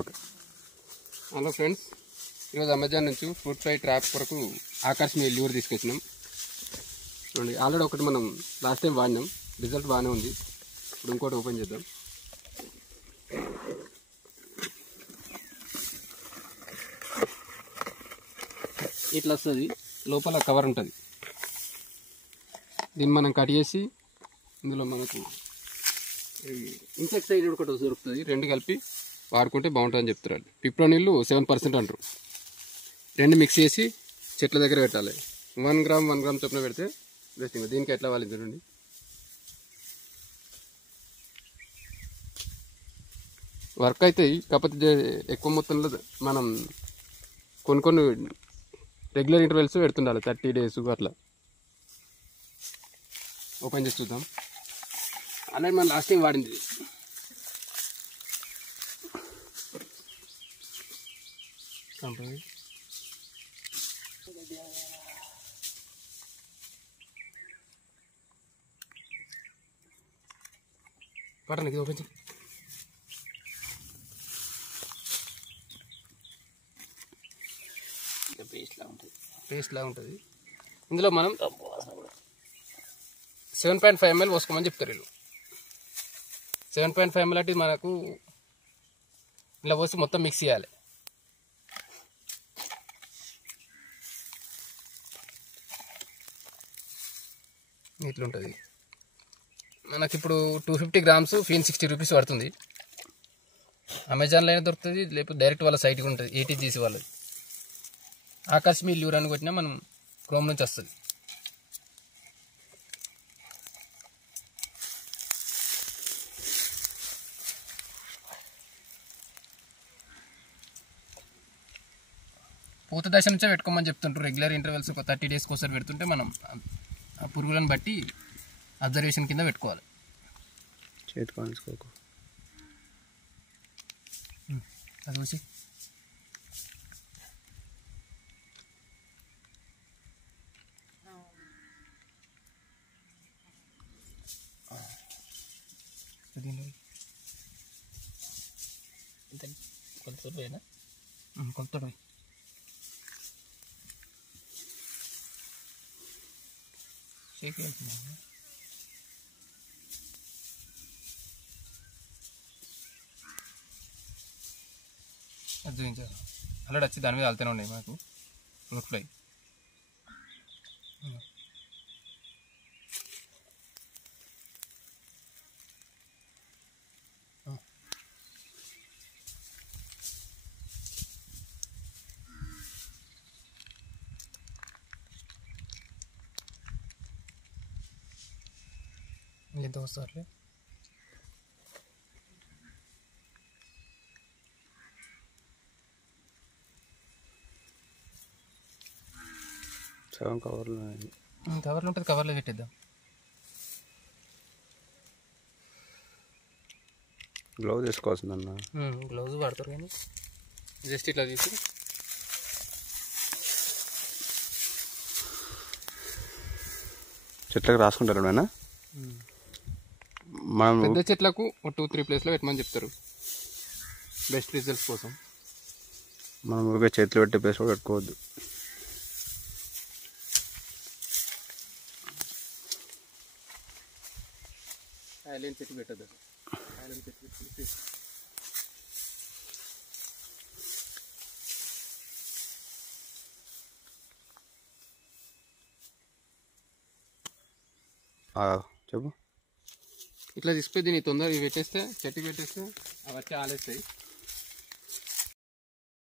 Okay. Hello friends, ఈరోజు Amazon నుంచి fruit fly trap కొరకు ఆకర్షణ ల్యూర్ తీసుకొచ్చినాం. చూడండి, ఆల్రెడీ ఒకటి మనం లాస్ట్ టైం వాడినాం, రిజల్ట్ బాగానే ఉంది. ఇప్పుడు ఇంకోటి ఓపెన్ చేద్దాం. ఇట్లా వస్తుంది, లోపల కవర్ ఉంటుంది. దీన్ని మనం కట్ చేసి ఇందులో మనకు ఇన్సెక్టిసైడ్ ఒకటి దొరుకుతుంది, రెండు కలిపి వాడుకుంటే బాగుంటుందని చెప్తున్నారు. పిప్రోనిల్ 7% అంటారు. రెండు మిక్స్ చేసి చెట్ల దగ్గర పెట్టాలి. 1 గ్రామ్ చొప్పున పెడితే బెస్ట్. దీనికి ఎట్లా వాళ్ళు చూడండి. వర్క్ అవుతాయి, కాకపోతే ఎక్కువ మొత్తంలో మనం కొన్ని రెగ్యులర్ ఇంటర్వెల్స్ పెడుతుండాలి, 30 days అట్లా. ఓపెన్ చేసి చూద్దాం. ఆల్రెడీ మనం లాస్ట్ టైం వాడింది. పట్టండి, ఇది ఓపెన్ చేయి. పేస్ట్ లాగా ఉంటుంది. ఇందులో మనం 7.5 ml పోసుకోమని చెప్తారు వీళ్ళు. 7.5 ml అంటే మనకు ఇలా పోసి మొత్తం మిక్స్ చేయాలి. ఇట్లుంటుంది. మనకి ఇప్పుడు 250 grams ఫీన్ 60 rupees పడుతుంది. అమెజాన్లో అయినా దొరుకుతుంది, లేకపోతే డైరెక్ట్ వాళ్ళ సైట్కి ఉంటుంది, ATGC వాళ్ళది. ఆకర్షణ ల్యూర్ అని కొట్టినా మనం క్రోమ్ నుంచి వస్తుంది. పూత దశ నుంచే పెట్టుకోమని చెప్తుంటారు. రెగ్యులర్ ఇంటర్వెల్స్ ఒక 30 days ఒకసారి పెడుతుంటే మనం ఆ పురుగులను బట్టి అబ్జర్వేషన్ కింద పెట్టుకోవాలి. చేతుకోనుకోకు అది చూసి కొలుతుపోయినా కొలుతాడు. షేక్ వెళ్తున్నా అది చూపించారు. అల్లడి వచ్చి దాని మీద వెళ్తూనే ఉన్నాయి మాకు ఫ్రూట్ ఫ్లై. ఎంత వస్తారులే. కవర్లో ఉంటుంది, కవర్లో పెట్టేద్దాం. గ్లౌజ్ వేసుకోవాల్సిందన్న. గ్లౌజ్ వాడతారు కానీ జస్ట్ ఇట్లా తీసి చెట్లకు రాసుకుంటారు. మనం పెద్ద చెట్లకు 2-3 ప్లేస్లో పెట్టమని చెప్తారు, బెస్ట్ రిజల్ట్స్ కోసం. మనం ఊరికే చేతులు పెట్టే ప్లేస్ కూడా పెట్టుకోవద్దు. ఐలాండ్ చెట్టు పెట్టద్దు. ఐలాండ్ చెట్టు పెట్టి చెప్పు. ఇట్లా తీసుకుపోయి దీన్ని తొందరగా పెట్టేస్తే, చెట్టుకి పెట్టేస్తే అవి వచ్చి ఆలేస్తాయి.